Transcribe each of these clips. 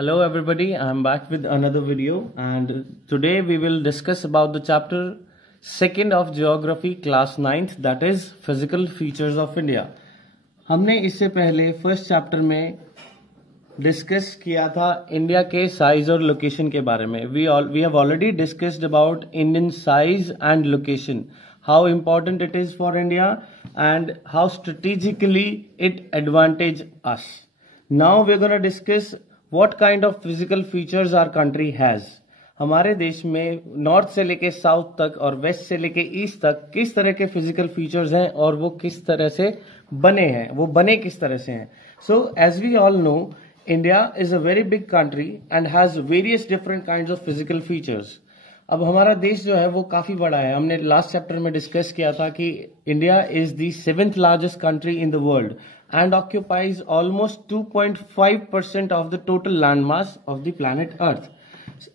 Hello everybody, I am back with another video and today we will discuss about the chapter 2nd of Geography class 9th, that is Physical Features of India. हमने इससे पहले first chapter में discuss किया था India के size और location के बारे में. We have already discussed about Indian size and location, how important it is for India and how strategically it advantage us. Now we're going to discuss what kind of physical features our country has. हमारे देश में north से लेके south तक और waste से लेके east तक किस तरह के फिजिकल फीचर्स हैं और वो किस तरह से बने हैं, वो बने किस तरह से हैं. So as we all know, India is a very big country and has various different kinds of physical features. अब हमारा देश जो है वो काफी बड़ा है. हमने लास्ट चैप्टर में डिस्कस किया था कि India is the 7th largest country in the world and occupies almost 2.5% of the total landmass of the planet Earth,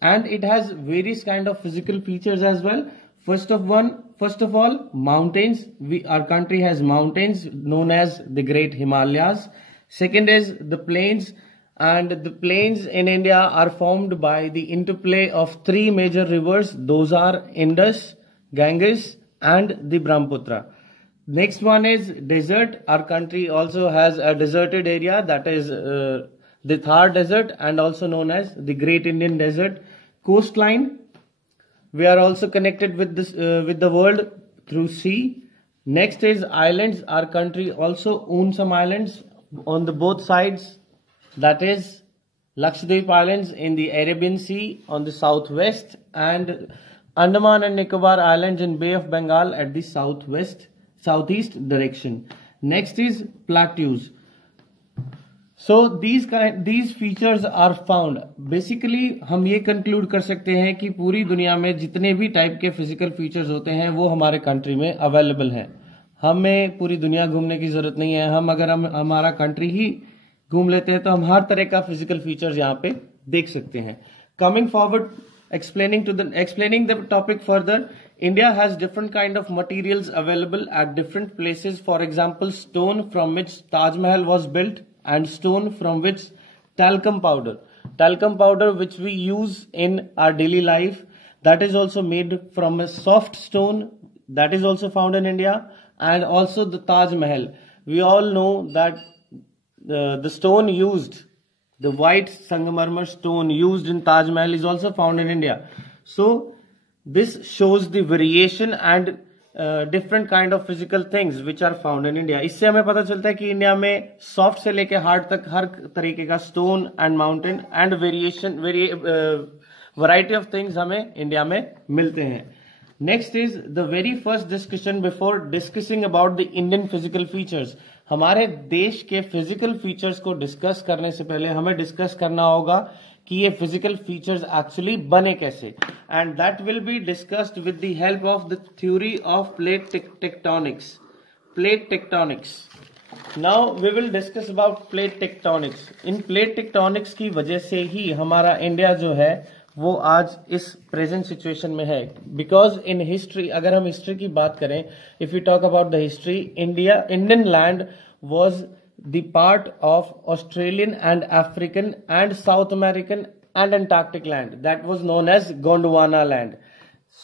and it has various kind of physical features as well. First of all, mountains. Our country has mountains known as the Great Himalayas. Second is the plains, and the plains in India are formed by the interplay of 3 major rivers. Those are Indus, Ganges, and the Brahmaputra. Next one is desert. Our country also has a deserted area, that is the Thar Desert and also known as the Great Indian Desert. Coastline. We are also connected with this with the world through sea. Next is islands. Our country also owns some islands on the both sides, that is Lakshadweep Islands in the Arabian Sea on the southwest and Andaman and Nicobar Islands in Bay of Bengal at the southeast direction. Next is plateaus. So these features are found. Basically हम ये conclude कर सकते हैं कि पूरी दुनिया में जितने भी टाइप के फिजिकल फीचर्स होते हैं वो हमारे कंट्री में अवेलेबल हैं. हमें पूरी दुनिया घूमने की जरूरत नहीं है. अगर हमारा कंट्री ही घूम लेते हैं तो हम हर तरह का फिजिकल फीचर्स यहाँ पे देख सकते हैं. Coming forward, explaining the topic further, India has different kind of materials available at different places. For example, stone from which Taj Mahal was built and stone from which talcum powder which we use in our daily life, that is also made from a soft stone, that is also found in India. And also the Taj Mahal, we all know that the stone used, the white Sangamarmar stone used in Taj Mahal is also found in India. So this shows the variation and different kind of physical things which are found in India. इससे हमें पता चलता है कि India में soft से लेके hard तक हर तरीके का stone and mountain and variety of things हमें इंडिया में मिलते हैं. Next is the very first discussion before discussing about the Indian physical features. हमारे देश के फिजिकल फीचर्स को डिस्कस करने से पहले हमें डिस्कस करना होगा कि ये फिजिकल फीचर्स एक्चुअली बने कैसे, and that will be discussed with the help of the theory of plate tectonics. Now we will discuss about plate tectonics. इन प्लेट टेक्टोनिक्स की वजह से ही हमारा इंडिया जो है वो आज इस प्रेजेंट सिचुएशन में है. बिकॉज इन हिस्ट्री, अगर हम हिस्ट्री की बात करें, if you talk about the history, Indian land was the part of Australian and African and South American and Antarctic land, that was known as Gondwana land.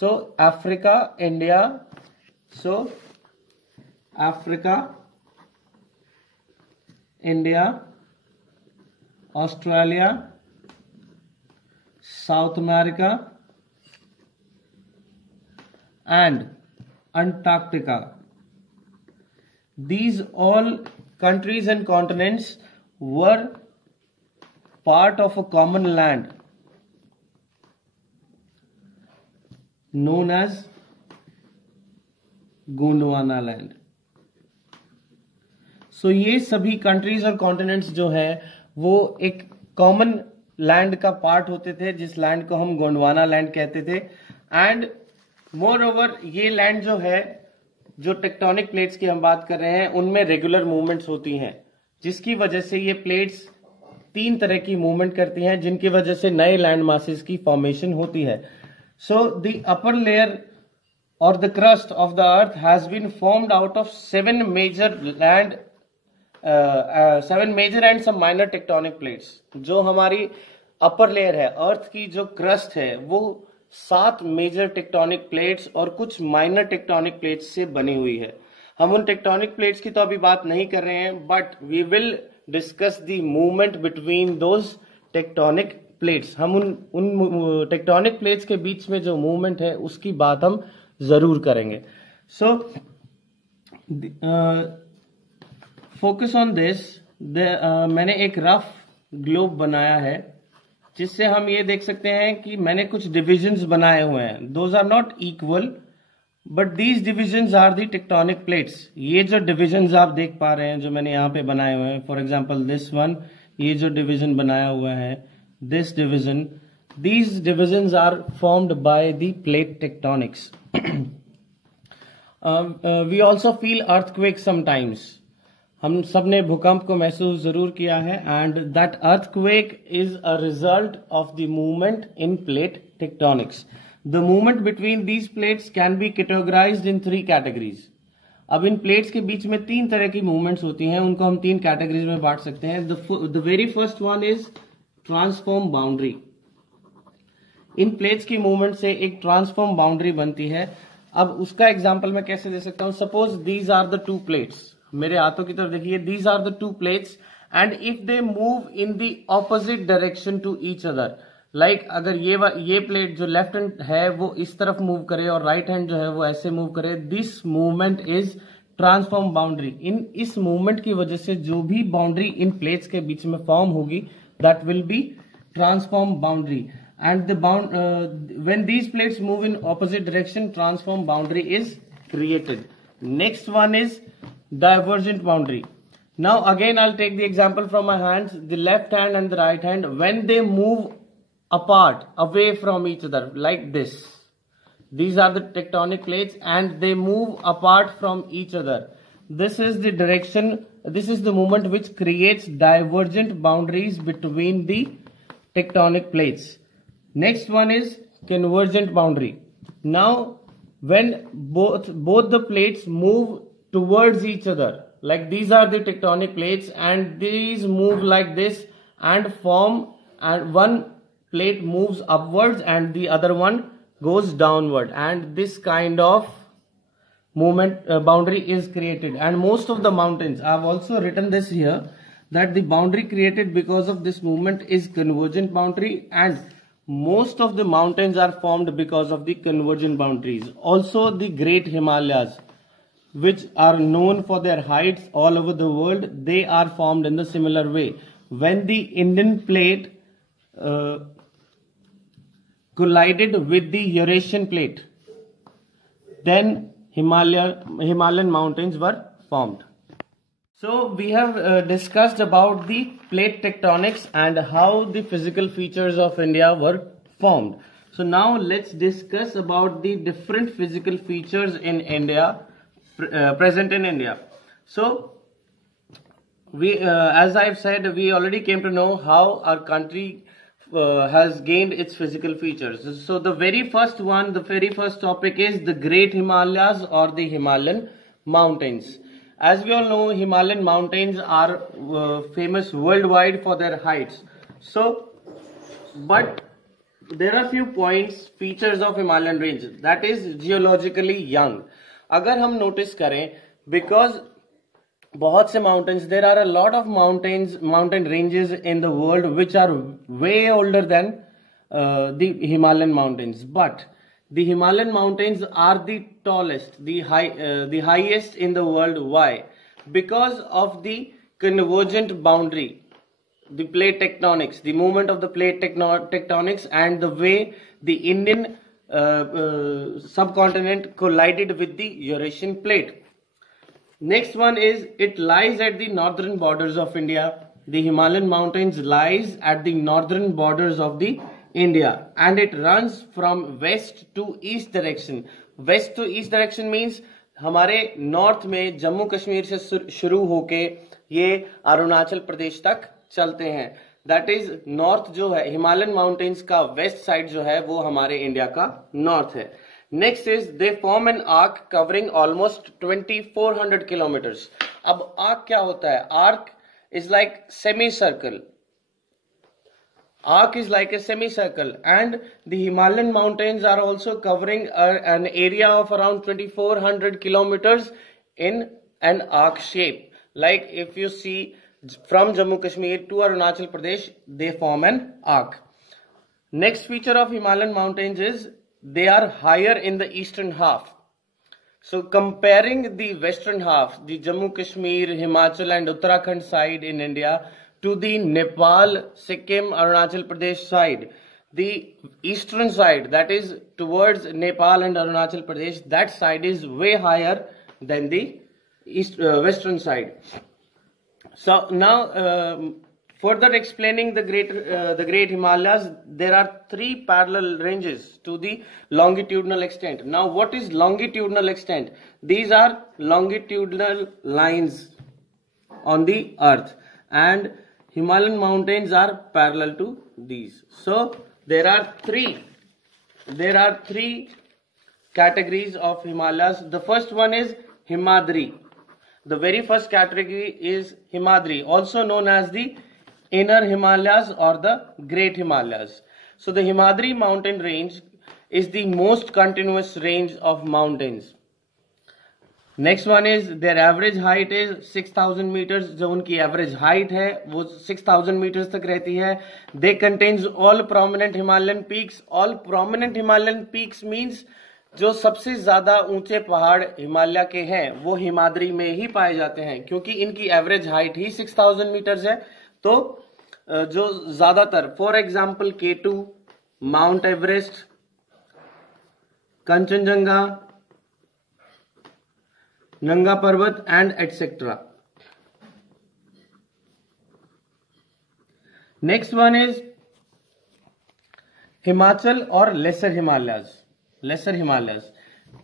So Africa, India, Australia, South America and Antarctica, these all countries and continents were part of a common land known as Gondwana land. So ये सभी countries और continents जो है वो एक common land का part होते थे, जिस लैंड को हम गोंडवाना लैंड कहते थे. एंड मोर ओवर ये लैंड जो है, जो टेक्टोनिक प्लेट्स की हम बात कर रहे हैं, उनमें रेगुलर मूवमेंट्स होती हैं, जिसकी वजह से ये प्लेट्स 3 तरह की मूवमेंट करती हैं, जिनकी वजह से नए लैंड मासेस की फॉर्मेशन होती है. सो द अपर लेयर और the crust of the earth has been formed out of 7 major and some minor tectonic plates. जो हमारी अपर लेयर है, अर्थ की जो क्रस्ट है वो 7 मेजर टेक्टोनिक प्लेट्स और कुछ माइनर टेक्टोनिक प्लेट्स से बनी हुई है। हम उन टेक्टोनिक प्लेट्स की तो अभी बात नहीं कर रहे हैं, but we will discuss the movement between those tectonic plates. हम उन टेक्टोनिक प्लेट्स के बीच में जो मूवमेंट है उसकी बात हम जरूर करेंगे। So focus on this. मैंने एक रफ ग्लोब बनाया है जिससे हम ये देख सकते हैं कि मैंने कुछ डिविजन्स बनाए हुए हैं। Those are not equal but these divisions are the tectonic plates. ये जो डिविजन्स आप देख पा रहे हैं जो मैंने यहाँ पे बनाए हुए हैं, फॉर एग्जांपल दिस वन, ये जो डिवीजन बनाया हुआ है, this division, these divisions are formed by the plate tectonics. We also feel earthquakes sometimes. हम सब ने भूकंप को महसूस जरूर किया है, and that earthquake is a result of the movement in plate tectonics. The movement between these plates can be categorized in 3 categories. अब इन प्लेट्स के बीच में 3 तरह की मूवमेंट्स होती हैं, उनको हम 3 कैटेगरीज में बांट सकते हैं। The very first one is transform boundary. In plates की मूवमेंट से एक ट्रांसफॉर्म बाउंड्री बनती है। अब उसका एग्जांपल मैं कैसे दे सकता हूं? Suppose these are the 2 plates, मेरे हाथों की तरफ देखिए, these are the 2 plates and if they move in the opposite direction to each other, like अगर ये प्लेट जो लेफ्ट हैंड है वो इस तरफ मूव करे और राइट हैंड जो है वो ऐसे मूव करे, this movement is transform boundary. इस मूवमेंट की वजह से जो भी बाउंड्री इन प्लेट्स के बीच में फॉर्म होगी, that will be transform boundary, and when these plates move in opposite direction, transform boundary is created. Next one is divergent boundary. Now again I'll take the example from my hands, the left hand and the right hand, when they move apart away from each other like this, these are the tectonic plates and they move apart from each other. This is the direction, this is the movement which creates divergent boundaries between the tectonic plates. Next one is convergent boundary. Now when both the plates move towards each other, like these are the tectonic plates and these move like this and form, and one plate moves upwards and the other one goes downward, and this kind of movement boundary is created. And most of the mountains, I have also written this here, that the boundary created because of this movement is convergent boundary, and most of the mountains are formed because of the convergent boundaries. Also the great Himalayas, which are known for their heights all over the world, they are formed in the similar way. When the Indian plate collided with the Eurasian plate, then Himalayan mountains were formed. So we have discussed about the plate tectonics and how the physical features of India were formed. So now let's discuss about the different physical features in India, present in India. So we, as I've said, we already came to know how our country has gained its physical features. So the very first topic is the Great Himalayas or the Himalayan mountains. As we all know, Himalayan mountains are famous worldwide for their heights. So, but there are few features of Himalayan range, that is geologically young. अगर हम notice करें, because बहुत से mountains, there are a lot of mountain ranges in the world which are way older than the Himalayan mountains, but the Himalayan mountains are the tallest, the highest in the world. Why? Because of the convergent boundary, the plate tectonics, the movement of the plate tectonics, and the way the Indian subcontinent collided with the Eurasian plate. Next one is, it lies at the northern borders of India. The Himalayan mountains lies at the northern borders of the India, and it runs from west to east direction. West to east direction means हमारे north में जम्मू कश्मीर से शुरू होके ये अरुणाचल प्रदेश तक चलते हैं. That is north जो है हिमालयन माउंटेन्स का वेस्ट साइड जो है वो हमारे इंडिया का नॉर्थ है. Next is they form an arc covering almost 2400 kilometres. अब आर्क क्या होता है? Arc is like semi circle. Arc is like a semicircle, and the Himalayan mountains are also covering an area of around 2400 kilometers in an arc shape. Like if you see from Jammu Kashmir to Arunachal Pradesh, they form an arc. Next feature of Himalayan mountains is they are higher in the eastern half. So comparing the western half, the Jammu Kashmir, Himachal and Uttarakhand side in India to the Nepal, Sikkim, Arunachal Pradesh side, the eastern side, that is towards Nepal and Arunachal Pradesh, that side is way higher than the western side. So now further explaining the great Himalayas, there are three parallel ranges to the longitudinal extent. Now what is longitudinal extent? These are longitudinal lines on the earth, and Himalayan mountains are parallel to these. So there are three categories of Himalayas. The first one is Himadri. The very first category is Himadri, also known as the Inner Himalayas or the Great Himalayas. So the Himadri mountain range is the most continuous range of mountains. Next one is there average height is 6000 metres. जो उनकी average height है वो 6000 metres तक रहती है. They contains all prominent Himalayan peaks. All prominent Himalayan peaks means जो सबसे ज्यादा ऊंचे पहाड़ हिमालय के हैं वो हिमाद्री में ही पाए जाते हैं, क्योंकि इनकी एवरेज हाइट ही 6000 मीटर्स है. तो जो ज्यादातर for example K2, Mount Everest, Kanchenjunga, Nanga Parbat and etcetera. Next one is Himachal और lesser Himalayas. Lesser Himalayas.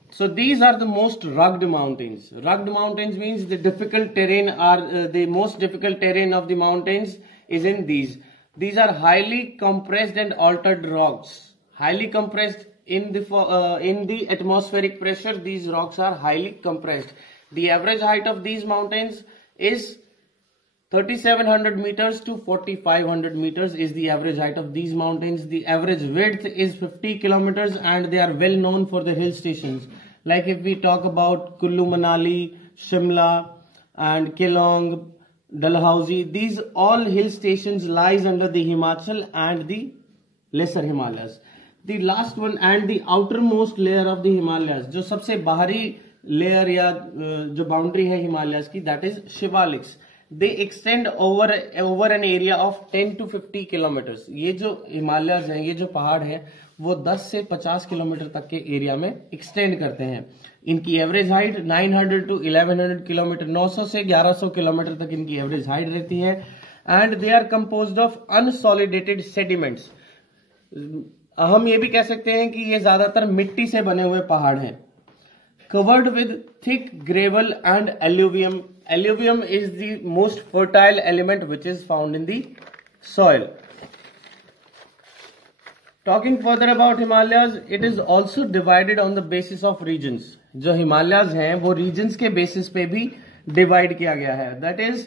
So these are the most rugged mountains. Rugged mountains means the difficult terrain the most difficult terrain of the mountains is in these. These are highly compressed and altered rocks. Highly compressed in the atmospheric pressure. These rocks are highly compressed. The average height of these mountains is 3700 meters to 4500 meters is the average height of these mountains. The average width is 50 kilometers and they are well known for the hill stations. Like if we talk about Kullu Manali, Shimla and Keelong, Dalhousie, these all hill stations lies under the Himachal and the Lesser Himalayas. The last one and the outermost layer of the Himalayas, जो सबसे बाहरी layer या जो boundary है Himalayas की, that is Shivaliks. They extend over an area of 10 to 50 kilometers. ये जो Himalayas हैं, ये जो पहाड़ है वो 10 से 50 किलोमीटर तक के एरिया में एक्सटेंड करते हैं. इनकी एवरेज हाइट 900 टू 1100 किलोमीटर, 900 से 1100 किलोमीटर तक इनकी एवरेज हाइट रहती है. And they are composed of unconsolidated sediments. हम ये भी कह सकते हैं कि ये ज्यादातर मिट्टी से बने हुए पहाड़ हैं. Covered with thick gravel and alluvium. Alluvium is the most fertile element which is found in the soil. Talking further about Himalayas, it is also divided on the basis of regions. जो Himalayas हैं वो regions के basis पे भी divide किया गया है. That is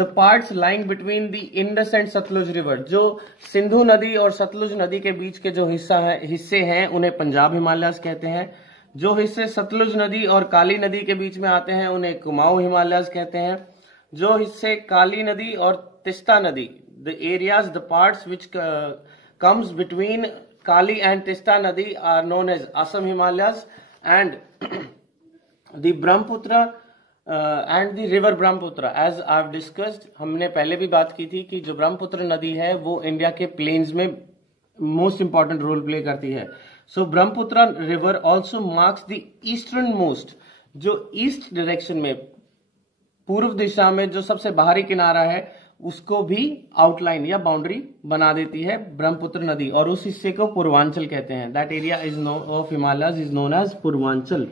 the parts lying between the Indus and Satluj river. जो सिंधु नदी और सतलुज नदी के बीच के जो हिस्से हैं उन्हें पंजाब हिमालयस कहते हैं. जो हिस्से सतलुज नदी और काली नदी के बीच में आते हैं उन्हें कुमाऊं हिमालयस कहते हैं. जो हिस्से काली नदी और तिस्ता नदी, the areas, the parts which comes between Kali and Tista nadi are known as Assam Himalayas. And the Brahmaputra and the river Brahmaputra, as I have discussed, हमने पहले भी बात की थी कि जो ब्रह्मपुत्र नदी है वो इंडिया के प्लेन्स में मोस्ट इंपॉर्टेंट रोल प्ले करती है. So Brahmaputra river also marks the easternmost, जो ईस्ट डायरेक्शन में, पूर्व दिशा में जो सबसे बाहरी किनारा है उसको भी आउटलाइन या बाउंड्री बना देती है ब्रह्मपुत्र नदी, और उस हिस्से को पूर्वांचल कहते हैं. That area is of Himalayas is known as Purvanchal.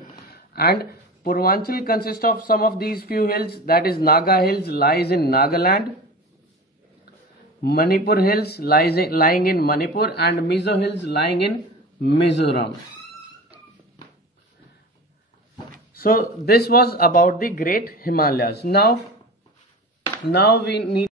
And Purvanchal consist of some of these few hills, that is Naga hills lies in Nagaland, Manipur hills lying in Manipur, and Mizo hills lying in Mizoram. So this was about the Great Himalayas. Now we need